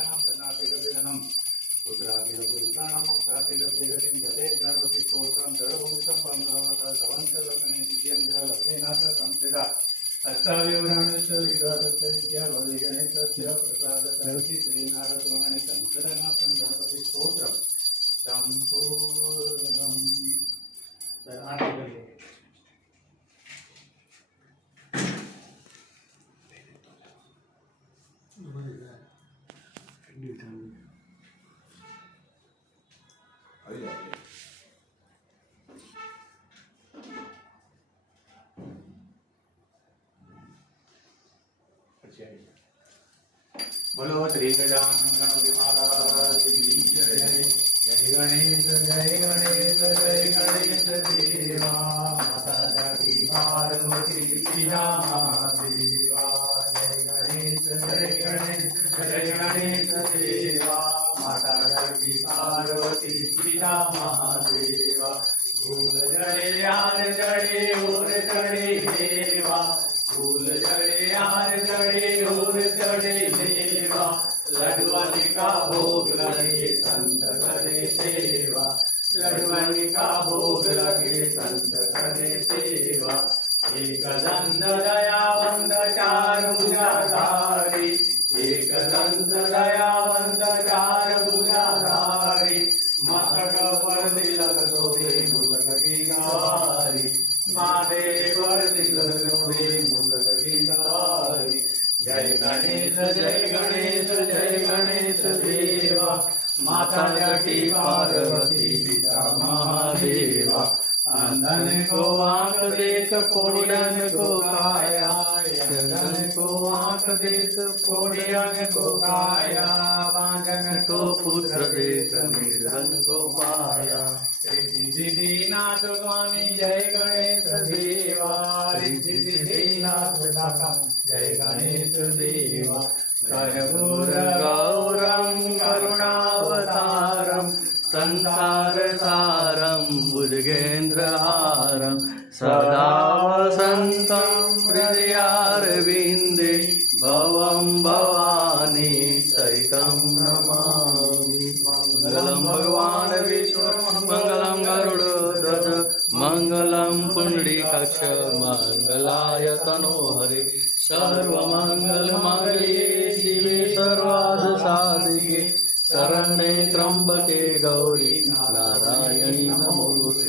प्रजानां धनातिगतिधनं पुत्रातिगतिपुत्राणां मुक्तातिगतिगतिं गते गणपति स्तोत्रं जडभूमितं बन्धवतः सवंशलग्ने दिव्यं जलसेनाथ संस्थिता अष्टाविवराणस्य लिखितस्य विद्या भविगणेशस्य प्रसादकर्षि श्रीनारदवाणी संकटनाथं गणपति स्तोत्रं संपूर्णं आर्टिकल बोलो श्री गजानन गणपति महाराज की जय। जय गणेश जय गणेश देवा माता जाकी पार्वती पिता महादेवा। जय गणेश देवा माता जाकी पार्वती पिता महादेवा। फूल जड़े यार जड़े और चढ़े देवा फूल जड़े यार जड़े और चढ़े देवा लडवानी का भोग लगे संत करे सेवा लडवानी का भोग लगे संत करे सेवा। एक दंत दयावंत चार भुजाधारी एक दंत दयावंत चार भुजाधारी मस्तक पर तिलक शोभे मुलक की गारी माथे पर तिलक शोभे मुलक की गारी। जय गणेश देवा माता जाकी पार्वती पिता महादेवा। अंधन को आंख देख कोढ़ियन को काया अंधन को आंख देख कोढ़ियन को काया बांझन को पुत्र देख निर्धन को पाया। रिद्धि नाथ स्वामी जय गणेश देवा रिद्धि नाथ दाता जय गणेश देवा। कर्पूर गौरं करुणावतारं संसार सारं भुजगेन्द्रहारं सदा वसन्तं हृदयारविन्दे भवं भवानी सहितं नमामि। मंगलं भगवान् विष्णु मंगलं गरुडध्वज मंगलं पुंडरीकाक्ष मंगलाय तनोहरे सर्वमंगलमांगल्ये शिवे सर्वार्थसाधिके शरण्ये त्र्यंबके गौरी नारायणी नमोस्तुते।